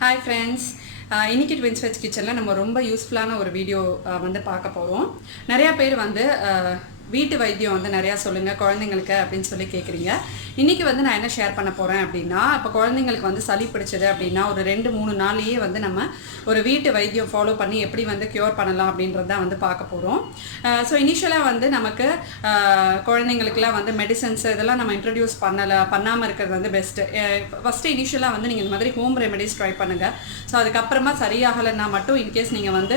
Hi friends இன்னைக்கு twins veg கிச்சனில் நம்ம ரொம்ப யூஸ்ஃபுல்லான ஒரு வீடியோ வந்து பார்க்க போகிறோம் நிறையா பேர் வந்து வீட்டு வைத்தியம் வந்து நிறையா சொல்லுங்கள் குழந்தைங்களுக்கு அப்படின்னு சொல்லி கேட்குறீங்க இன்றைக்கி வந்து நான் என்ன ஷேர் பண்ண போகிறேன் அப்படின்னா இப்போ குழந்தைங்களுக்கு வந்து சளி பிடிச்சது அப்படின்னா ஒரு ரெண்டு மூணு நாள்லேயே வந்து நம்ம ஒரு வீட்டு வைத்தியம் ஃபாலோ பண்ணி எப்படி வந்து க்யூர் பண்ணலாம் அப்படின்றத வந்து பார்க்க போகிறோம் ஸோ இனிஷியலாக வந்து நமக்கு குழந்தைங்களுக்குலாம் வந்து மெடிசன்ஸ் இதெல்லாம் நம்ம இன்ட்ரடியூஸ் பண்ணலை பண்ணாமல் இருக்கிறது வந்து பெஸ்ட்டு ஃபஸ்ட்டு இனிஷியலாக வந்து நீங்கள் இந்த மாதிரி ஹோம் ரெமெடிஸ் ட்ரை பண்ணுங்கள் ஸோ அதுக்கப்புறமா சரியாகலைன்னா மட்டும் இன்கேஸ் நீங்கள் வந்து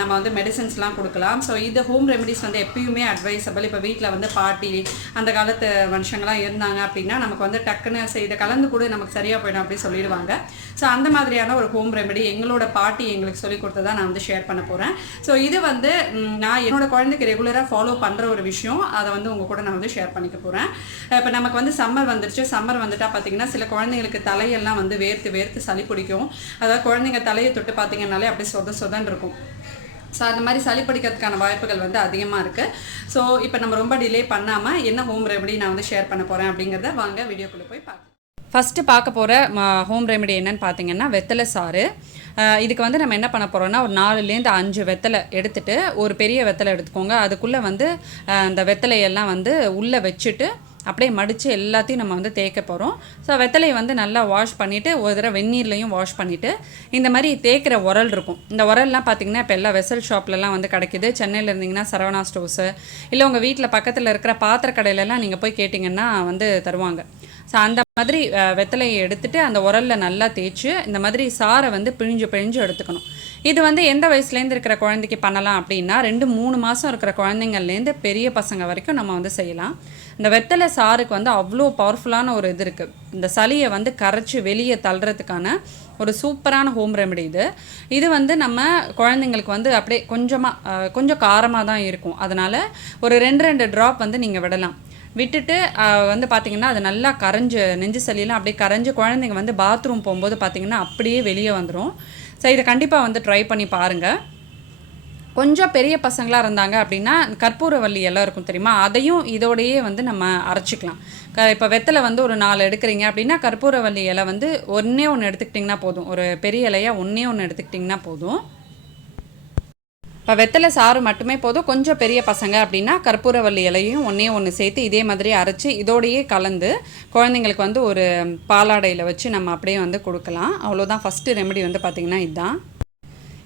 நம்ம வந்து மெடிசன்ஸ்லாம் கொடுக்கலாம். ஸோ இது ஹோம் ரெமெடிஸ் வந்து எப்பயுமே அட்வைசபிள் இப்போ வீட்டில் வந்து பாட்டி அந்த காலத்து மனுஷங்களாம் இருந்தாங்க அப்படின்னா நமக்கு வந்து டக்குன்னு சரி, இதை கலந்து கூட நமக்கு சரியாக போயிடும் அப்படி சொல்லிடுவாங்க. ஸோ அந்த மாதிரியான ஒரு ஹோம் ரெமெடி எங்களோட பாட்டி எங்களுக்கு சொல்லி கொடுத்ததா நான் வந்து ஷேர் பண்ண போகிறேன் ஸோ இது வந்து நான் என்னோட குழந்தைக்கு ரெகுலராக ஃபாலோ பண்ணுற ஒரு விஷயம். அதை வந்து உங்கள் கூட நான் வந்து ஷேர் பண்ணிக்க போகிறேன் இப்போ நமக்கு வந்து சம்மர் வந்துருச்சு. சம்மர் வந்துட்டால் பார்த்தீங்கன்னா சில குழந்தைங்களுக்கு தலையெல்லாம் வந்து வேர்த்து வேர்த்து சளி பிடிக்கும். அதாவது குழந்தைங்க தலையை தொட்டு பார்த்தீங்கன்னாலே அப்படியே சொத சொதன்னு இருக்கும். ஸோ அந்த மாதிரி சளி பிடிக்கிறதுக்கான வாய்ப்புகள் வந்து அதிகமாக இருக்குது ஸோ இப்போ நம்ம ரொம்ப டிலே பண்ணாமல் என்ன ஹோம் ரெமெடி நான் வந்து ஷேர் பண்ண போகிறேன் அப்படிங்கிறத வாங்க வீடியோக்குள்ளே போய் பார்க்கலாம் ஃபஸ்ட்டு பார்க்க போகிற ஹோம் ரெமெடி என்னன்னு பார்த்தீங்கன்னா வெத்தலை சாறு. இதுக்கு வந்து நம்ம என்ன பண்ண போகிறோம்னா ஒரு நாலுலேருந்து அஞ்சு வெத்தலை எடுத்துகிட்டு ஒரு பெரிய வெத்தலை எடுத்துக்கோங்க. அதுக்குள்ளே வந்து அந்த வெத்தலையெல்லாம் வந்து உள்ளே வச்சுட்டு அப்படியே மடித்து எல்லாத்தையும் நம்ம வந்து தேய்க்க போகிறோம் ஸோ வெத்தலையை வந்து நல்லா வாஷ் பண்ணிவிட்டு ஒரு தடவை வெந்நீர்லையும் வாஷ் பண்ணிவிட்டு இந்த மாதிரி தேய்க்கிற உரல் இருக்கும். இந்த உரல்லாம் பார்த்தீங்கன்னா இப்போ எல்லா வெசல் ஷாப்லலாம் வந்து கிடைக்குது. சென்னையில் இருந்தீங்கன்னா சரவணா ஸ்டோர்ஸு இல்லை உங்கள் வீட்டில் பக்கத்தில் இருக்கிற பாத்திர கடையிலலாம் நீங்கள் போய் கேட்டிங்கன்னா வந்து தருவாங்க. ஸோ அந்த மாதிரி வெத்தலையை எடுத்துகிட்டு அந்த உரலில் நல்லா தேய்ச்சி இந்த மாதிரி சாறை வந்து பிழிஞ்சு பிழிஞ்சு எடுத்துக்கணும். இது வந்து எந்த வயசுலேருந்து இருக்கிற குழந்தைக்கு பண்ணலாம் அப்படின்னா ரெண்டு மூணு மாதம் இருக்கிற குழந்தைங்கள்லேருந்து பெரிய பசங்க வரைக்கும் நம்ம வந்து செய்யலாம். இந்த வெத்தலை சாருக்கு வந்து அவ்வளோ பவர்ஃபுல்லான ஒரு இது இருக்குது இந்த சளியை வந்து கரைச்சி வெளியே தள்ளுறதுக்கான ஒரு சூப்பரான ஹோம் ரெமெடி இது. இது வந்து நம்ம குழந்தைங்களுக்கு வந்து அப்படியே கொஞ்சமாக கொஞ்சம் காரமாக தான் இருக்கும். அதனால் ஒரு ரெண்டு ரெண்டு ட்ராப் வந்து நீங்கள் விடலாம். விட்டுட்டு வந்து பார்த்திங்கன்னா அது நல்லா கரைஞ்சு நெஞ்சு சளியெல்லாம் அப்படியே கரைஞ்சு குழந்தைங்க வந்து பாத்ரூம் போகும்போது பார்த்திங்கன்னா அப்படியே வெளியே வந்துடும் ஸோ இதை கண்டிப்பாக வந்து ட்ரை பண்ணி பாருங்கள் கொஞ்சம் பெரிய பசங்களாக இருந்தாங்க அப்படின்னா கற்பூரவல்லி எல்லாம் இருக்கும் தெரியுமா? அதையும் இதோடையே வந்து நம்ம அரைச்சிக்கலாம். க இப்போ வெத்தலை வந்து ஒரு நாலு எடுக்கிறீங்க அப்படின்னா கற்பூரவல்லி இலை வந்து ஒன்றே ஒன்று எடுத்துக்கிட்டிங்கன்னா போதும். ஒரு பெரிய இலையாக ஒன்றே ஒன்று எடுத்துக்கிட்டிங்கன்னா போதும். இப்போ வெத்தலை சாறு மட்டுமே போதும். கொஞ்சம் பெரிய பசங்க அப்படின்னா கற்பூரவல்லி இலையும் ஒன்றே ஒன்று சேர்த்து இதே மாதிரி அரைச்சி இதோடையே கலந்து குழந்தைங்களுக்கு வந்து ஒரு பாலாடையில் வச்சு நம்ம அப்படியே வந்து கொடுக்கலாம். அவ்வளோதான் ஃபஸ்ட்டு ரெமெடி வந்து பார்த்திங்கன்னா இதுதான்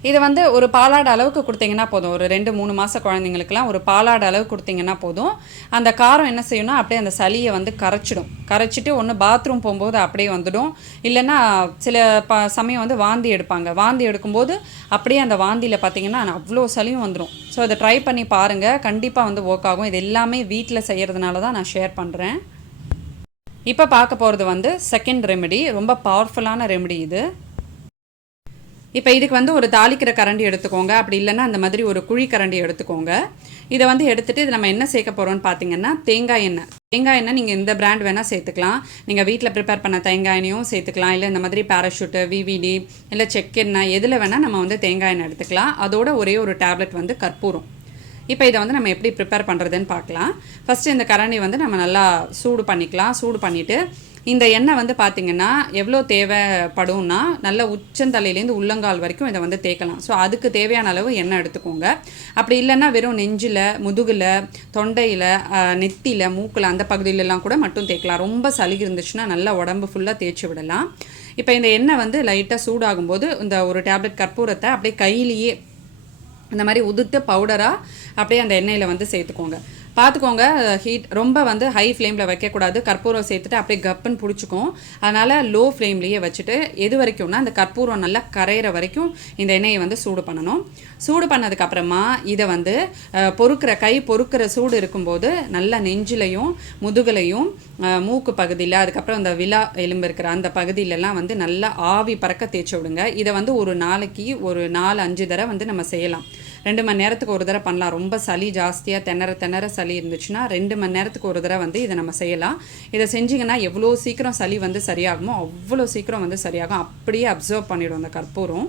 இது வந்து ஒரு பாலாடு அளவுக்கு கொடுத்தீங்கன்னா போதும். ஒரு ரெண்டு மூணு மாத குழந்தைங்களுக்குலாம் ஒரு பாலாடு அளவு கொடுத்தீங்கன்னா போதும். அந்த காரம் என்ன செய்யணும்னா அப்படியே அந்த சளியை வந்து கரைச்சிடும். கரைச்சிட்டு ஒன்று பாத்ரூம் போகும்போது அப்படியே வந்துடும். இல்லைன்னா சில ப சமயம் வந்து வாந்தி எடுப்பாங்க. வாந்தி எடுக்கும்போது அப்படியே அந்த வாந்தியில் பார்த்தீங்கன்னா அவ்வளோ சளியும் வந்துடும் ஸோ அதை ட்ரை பண்ணி பாருங்கள் கண்டிப்பாக வந்து ஒர்க் ஆகும். இது எல்லாமே வீட்டில் செய்கிறதுனால தான் நான் ஷேர் பண்ணுறேன் இப்போ பார்க்க போகிறது வந்து செகண்ட் ரெமெடி ரொம்ப பவர்ஃபுல்லான ரெமெடி இது. இப்போ இதுக்கு வந்து ஒரு தாளிக்கிற கரண்டி எடுத்துக்கோங்க. அப்படி இல்லைன்னா அந்த மாதிரி ஒரு குழி கரண்டி எடுத்துக்கோங்க. இதை வந்து எடுத்துகிட்டு இது நம்ம என்ன சேர்க்க போகிறோம்னு பார்த்தீங்கன்னா தேங்காய் எண்ணெய். தேங்காய் எண்ணெய் நீங்கள் இந்த பிராண்ட் வேணால் சேர்த்துக்கலாம். நீங்கள் வீட்டில் ப்ரிப்பேர் பண்ண தேங்காய் எண்ணெயும் சேர்த்துக்கலாம். இல்லை இந்த மாதிரி பேராஷூட்டு விவிடி இல்லை செக்கெண்ணெய் எதில் வேணால் நம்ம வந்து தேங்காய் எண்ணெய் எடுத்துக்கலாம். அதோட ஒரே ஒரு டேப்லெட் வந்து கற்பூரம். இப்போ இதை வந்து நம்ம எப்படி ப்ரிப்பேர் பண்ணுறதுன்னு பார்க்கலாம் ஃபஸ்ட்டு இந்த கரண்டி வந்து நம்ம நல்லா சூடு பண்ணிக்கலாம். சூடு பண்ணிவிட்டு இந்த எண்ணெய் வந்து பார்த்திங்கன்னா எவ்வளோ தேவைப்படும்னா நல்ல உச்சந்தலையிலேருந்து உள்ளங்கால் வரைக்கும் இதை வந்து தேய்க்கலாம். ஸோ அதுக்கு தேவையான அளவு எண்ணெய் எடுத்துக்கோங்க. அப்படி இல்லைன்னா வெறும் நெஞ்சில் முதுகில் தொண்டையில் நெத்தியில் மூக்கில் அந்த பகுதியிலலாம் கூட மட்டும் தேய்க்கலாம். ரொம்ப சளி இருந்துச்சுன்னா நல்லா உடம்பு ஃபுல்லாக தேய்ச்சி விடலாம். இப்போ இந்த எண்ணெய் வந்து லைட்டாக சூடாகும்போது இந்த ஒரு டேப்லெட் கற்பூரத்தை அப்படியே கையிலேயே இந்த மாதிரி உதுத்து பவுடராக அப்படியே அந்த எண்ணெயில் வந்து சேர்த்துக்கோங்க. பார்த்துக்கோங்க ஹீட் ரொம்ப வந்து ஹை ஃப்ளேமில் வைக்கக்கூடாது. கற்பூரம் சேர்த்துட்டு அப்படியே கப்புன்னு பிடிச்சிக்கும். அதனால் லோ ஃப்ளேம்லேயே வச்சுட்டு எது வரைக்கும்னா அந்த கற்பூரம் நல்லா கரையிற வரைக்கும் இந்த எண்ணெயை வந்து சூடு பண்ணணும். சூடு பண்ணதுக்கப்புறமா இதை வந்து பொறுக்கிற கை பொறுக்கிற சூடு இருக்கும்போது நல்லா நெஞ்சிலையும் முதுகுலையும் மூக்கு பகுதியில் அதுக்கப்புறம் அந்த விழா எலும்பு இருக்கிற அந்த பகுதியிலலாம் வந்து நல்லா ஆவி பறக்க தேய்ச்சி விடுங்க. இதை வந்து ஒரு நாளைக்கு ஒரு நாலு அஞ்சு தடவை வந்து நம்ம செய்யலாம். ரெண்டு மணி நேரத்துக்கு ஒரு தடவை பண்ணலாம். ரொம்ப சளி ஜாஸ்தியாக திணற திணற சளி இருந்துச்சுன்னா ரெண்டு மணி நேரத்துக்கு ஒரு தடவை வந்து இதை நம்ம செய்யலாம். இதை செஞ்சிங்கன்னா எவ்வளோ சீக்கிரம் சளி வந்து சரியாகுமோ அவ்வளோ சீக்கிரம் வந்து சரியாகும். அப்படியே அப்சர்வ் பண்ணிவிடும் அந்த கற்பூரம்.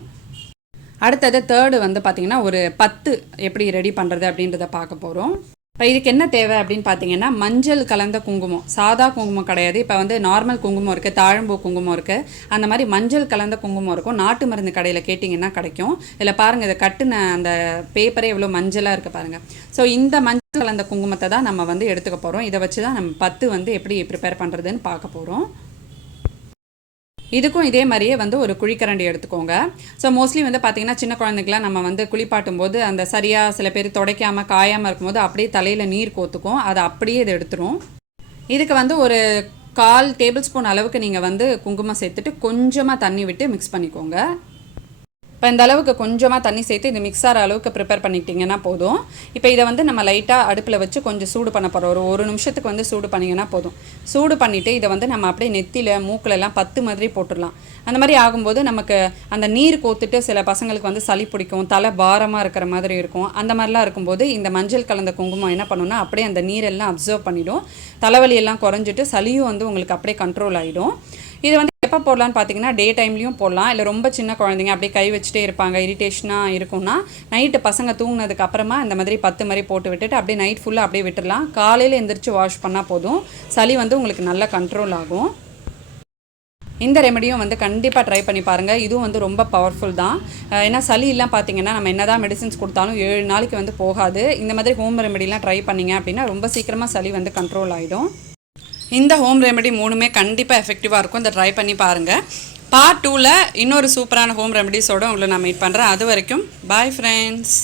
அடுத்தது தேர்டு வந்து பார்த்திங்கன்னா ஒரு பத்து எப்படி ரெடி பண்ணுறது அப்படின்றத பார்க்க போகிறோம் இப்போ இதுக்கு என்ன தேவை அப்படின்னு பார்த்தீங்கன்னா மஞ்சள் கலந்த குங்குமம். சாதா குங்குமம் கிடையாது. இப்போ வந்து நார்மல் குங்குமம் இருக்குது தாழம்பூ குங்குமம் இருக்குது அந்த மாதிரி மஞ்சள் கலந்த குங்குமம் இருக்கும். நாட்டு மருந்து கடையில் கேட்டிங்கன்னா கிடைக்கும். இதில் பாருங்கள் இதை கட்டுன அந்த பேப்பரே எவ்வளோ மஞ்சளாக இருக்குது பாருங்கள் ஸோ இந்த மஞ்சள் கலந்த குங்குமத்தை தான் நம்ம வந்து எடுத்துக்க போகிறோம் இதை வச்சு தான் நம்ம பத்து வந்து எப்படி ப்ரிப்பேர் பண்ணுறதுன்னு பார்க்க போகிறோம் இதுக்கும் இதே மாதிரியே வந்து ஒரு குழிக்கரண்டி எடுத்துக்கோங்க. ஸோ மோஸ்ட்லி வந்து பார்த்திங்கன்னா சின்ன குழந்தைக்கெலாம் நம்ம வந்து குளிப்பாட்டும் போது அந்த சரியாக சில பேர் துடைக்காமல் காயாமல் இருக்கும்போது அப்படியே தலையில் நீர் கோத்துக்கும். அதை அப்படியே இது எடுத்துரும். இதுக்கு வந்து ஒரு கால் டேபிள் ஸ்பூன் அளவுக்கு நீங்கள் வந்து குங்குமம் சேர்த்துட்டு கொஞ்சமாக தண்ணி விட்டு மிக்ஸ் பண்ணிக்கோங்க. இப்போ இந்த அளவுக்கு கொஞ்சமாக தண்ணி சேர்த்து இது மிக்ஸ் ஆகிற அளவுக்கு ப்ரிப்பேர் பண்ணிக்கிட்டிங்கன்னா போதும். இப்போ இதை வந்து நம்ம லைட்டாக அடுப்பில் வச்சு கொஞ்சம் சூடு பண்ண போகிறோம் ஒரு ஒரு நிமிஷத்துக்கு வந்து சூடு பண்ணிங்கன்னா போதும். சூடு பண்ணிவிட்டு இதை வந்து நம்ம அப்படியே நெத்தியில் மூக்கிலெல்லாம் பத்து மாதிரி போட்டுடலாம். அந்த மாதிரி ஆகும்போது நமக்கு அந்த நீர் கோத்துட்டு சில பசங்களுக்கு வந்து சளி பிடிக்கும் தலை பாரமாக இருக்கிற மாதிரி இருக்கும். அந்த மாதிரிலாம் இருக்கும்போது இந்த மஞ்சள் கலந்த குங்குமம் என்ன பண்ணுன்னா அப்படியே அந்த நீரெல்லாம் அப்சர்வ் பண்ணிவிடும் தலைவலி எல்லாம் குறைஞ்சிட்டு சளியும் வந்து உங்களுக்கு அப்படியே கண்ட்ரோல் ஆகிடும் இது வந்து எப்போ போடலான்னு பார்த்தீங்கன்னா டே டைம்லேயும் போடலாம். இல்லை ரொம்ப சின்ன குழந்தைங்க அப்படியே கை வச்சுட்டே இருப்பாங்க. இரிட்டேஷனாக இருக்கும்னா நைட்டு பசங்க தூங்கினதுக்கு அப்புறமா இந்த மாதிரி பத்து மாதிரி போட்டு விட்டுட்டு அப்படியே நைட் ஃபுல்லாக அப்படியே விட்டுடலாம் காலையில் எந்திரிச்சு வாஷ் பண்ணால் போதும். சளி வந்து உங்களுக்கு நல்லா கண்ட்ரோல் ஆகும். இந்த ரெமடியும் வந்து கண்டிப்பாக ட்ரை பண்ணி பாருங்கள் இதுவும் வந்து ரொம்ப பவர்ஃபுல் தான். ஏன்னா சளி எல்லாம் பார்த்தீங்கன்னா நம்ம என்ன தான் மெடிசின்ஸ் கொடுத்தாலும் ஏழு நாளைக்கு வந்து போகாது. இந்த மாதிரி ஹோம் ரெமெடிலாம் ட்ரை பண்ணீங்க அப்படின்னா ரொம்ப சீக்கிரமாக சளி வந்து கண்ட்ரோல் ஆகிடும் இந்த ஹோம் ரெமெடி மூணுமே கண்டிப்பாக எஃபெக்டிவாக இருக்கும். இந்த ட்ரை பண்ணி பாருங்கள் பார்ட் டூவில் இன்னொரு சூப்பரான ஹோம் ரெமெடிஸோடு உங்களை நான் மீட் பண்ணுறேன் அது வரைக்கும் பாய் ஃப்ரெண்ட்ஸ்